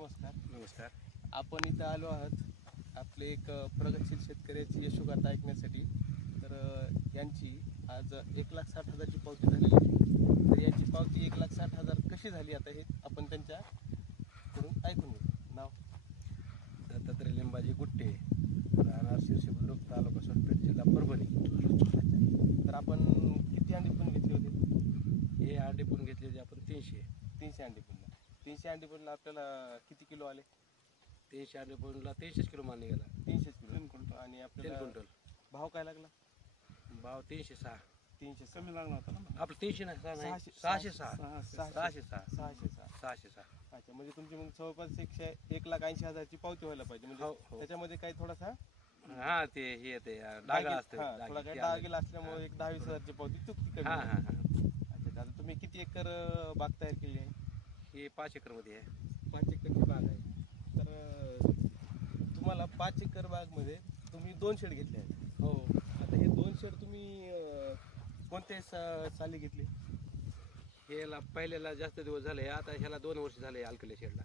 नमस्कार. नमस्कार. आपण इथं आलो आहात आपले एक प्रगतशील शेतकऱ्याची यशोगाथा ऐकण्यासाठी. तर यांची आज 1,60,000ची पावती झालेली आहे. तर यांची पावती 1,60,000 कशी झाली आता हे आपण त्यांच्याकडून ऐकून घेऊ. नाव? दत्तात्रय लिंबाजी गुट्टे, राहणार शिरशी बुद्रुक, तालुका सोनपेठ, जिल्हा परभणी. अच्छा. तर आपण किती अंडी पण घेतले होते? हे अंडे पण घेतले होते आपण 300 अंडी पण. 300 अंडी पण आपल्याला किती किलो आले? 300 अंडे पडला 300 किलो माल निघाला. 300 किलो. 3 क्विंटल. आणि 3 आपल्याला क्विंटल. भाव काय लागला? भाव 306. 300 कमी लागला होता ना आपलं 300 नाही, 606. 606. अच्छा. म्हणजे तुमची मग जवळपास 1,80,000ची पावती व्हायला पाहिजे. म्हणजे त्याच्यामध्ये काही थोडासा ते हे ते डागा असते, थोडा काही डागेला असल्यामुळे एक 10-20,000ची पावती चुकती कमी. अच्छा. आता तुम्ही किती एकर बाग तयार केली आहे? हे 5 एकर मध्ये आहे. 5 एकरची बाग आहे. तर तुम्हाला 5 एकर बाग मध्ये तुम्ही 2 शेड घेतले आहेत. हो. आता हे 2 शेड तुम्ही कोणत्या साली घेतले? ह्याला पहिल्याला जास्त दिवस झाले, आता ह्याला 2 वर्ष झाले अल्कले शेडला.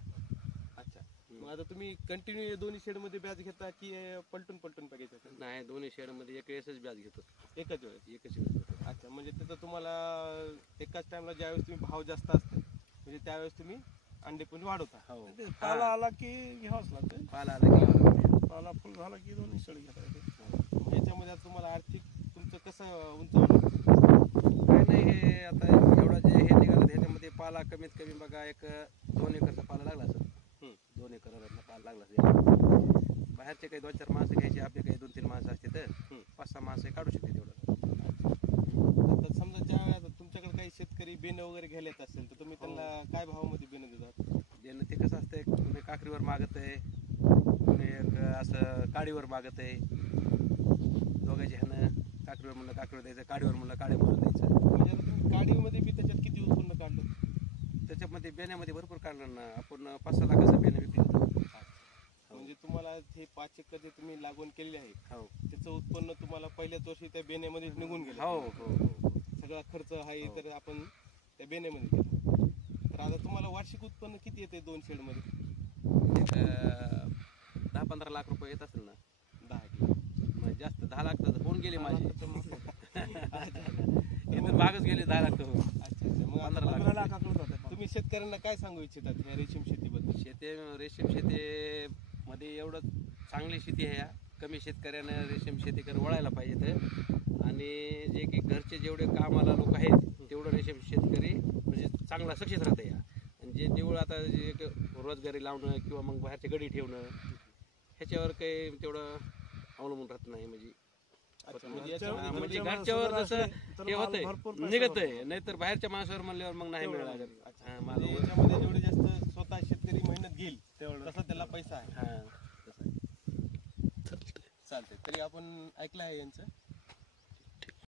अच्छा. मग आता तुम्ही कंटिन्यू दोन्ही शेड मध्ये बॅच घेता की पलटून बघायचं? नाही, दोन्ही शेड मध्ये एक वेळेसच ब्याज घेतो. एकच वेळेस? एकच वेळेस घेतो. अच्छा. म्हणजे त्याचं तुम्हाला एकाच टाइमला ज्यावेळेस तुम्ही भाव जास्त असते म्हणजे त्यावेळेस तुम्ही अंडे पण वाढवता. हो. पाला आला की घ्यावाच लागतं. पाला आला की पाला फुल झाला की दोन्ही शेड घेता येते. याच्यामध्ये आता तुम्हाला आर्थिक तुमचं कसं उंचावलं? काय नाही, हे आता एवढं जे हे निघालं ह्याच्यामध्ये पाला कमीत कमी बघा एक 2 एकरचा पाला लागला असेल. 2 एकरला पाला लागला असेल. बाहेरचे काही 2-4 माणसं घ्यायचे, आपले काही 2-3 माणसं असते तर 5-6 माणसं काढू शकते तेवढं. आता समजा ज्या वेळेला तुमच्याकडे काही शेतकरी बेन वगैरे घ्यायला येत असेल तर तुम्ही त्यांना काय भावामध्ये बेन देतात? ज्यांना ते कसं असतंय, कोणी काकरीवर मागत आहे, कोणी असं काडीवर मागत आहे. दोघांच्या ह्यानं काकरीवर म्हणलं काकरीवर द्यायचं, काडीवर म्हणलं काड्या भरून द्यायचं. म्हणजे आता तुम्ही काढीमध्ये बी त्याच्यात किती उत्पन्न काढलं? त्याच्यामध्ये बेण्यामध्ये भरपूर काढलं ना आपण. 5-6 लाखाचं बेणं विकलं होतं. म्हणजे तुम्हाला हे 5 एकर जे तुम्ही लागवड केलेली आहे हो. त्याचं उत्पन्न तुम्हाला पहिल्याच वर्षी त्या बेण्यामध्ये निघून गेलं? हो हो. सगळा खर्च आहे तर आपण त्या बेण्यामध्ये केला. तर आता तुम्हाला वार्षिक उत्पन्न किती येते 2 शेडमध्ये? एक 10-15 लाख रुपये येत असेल ना. 10 किलो. जास्त 10 लाख तर होऊन गेले माझे. मागच गेले 10 लाख तर होऊन. अच्छा. मग 15 लाख. तुम्ही शेतकऱ्यांना काय सांगू इच्छितात या रेशीम शेतीबद्दल? रेशीम शेतीमध्ये एवढं चांगली शेती आहे. कमी शेतकऱ्यानं रेशीम शेतीकडे वळायला पाहिजे. आणि जे की घरचे जेवढे कामाला लोक आहेत तेवढं रेशीम शेतकरी म्हणजे चांगला सक्सेस राहतं या. आणि जे निवड आता जे रोजगारी लावणं किंवा मग बाहेरच्या गडी ठेवणं ह्याच्यावर काही तेवढं अवलंबून राहत नाही. म्हणजे घरच्यावर जसं हे होतंय निघत आहे, नाहीतर बाहेरच्या माणसावर म्हणल्यावर मग नाही मिळालं. याच्यामध्ये जेवढे जास्त स्वतः शेतकरी मेहनत घेईल तसा त्याला पैसा आहे. चालतंय. तरी आपण ऐकलं आहे यांचं.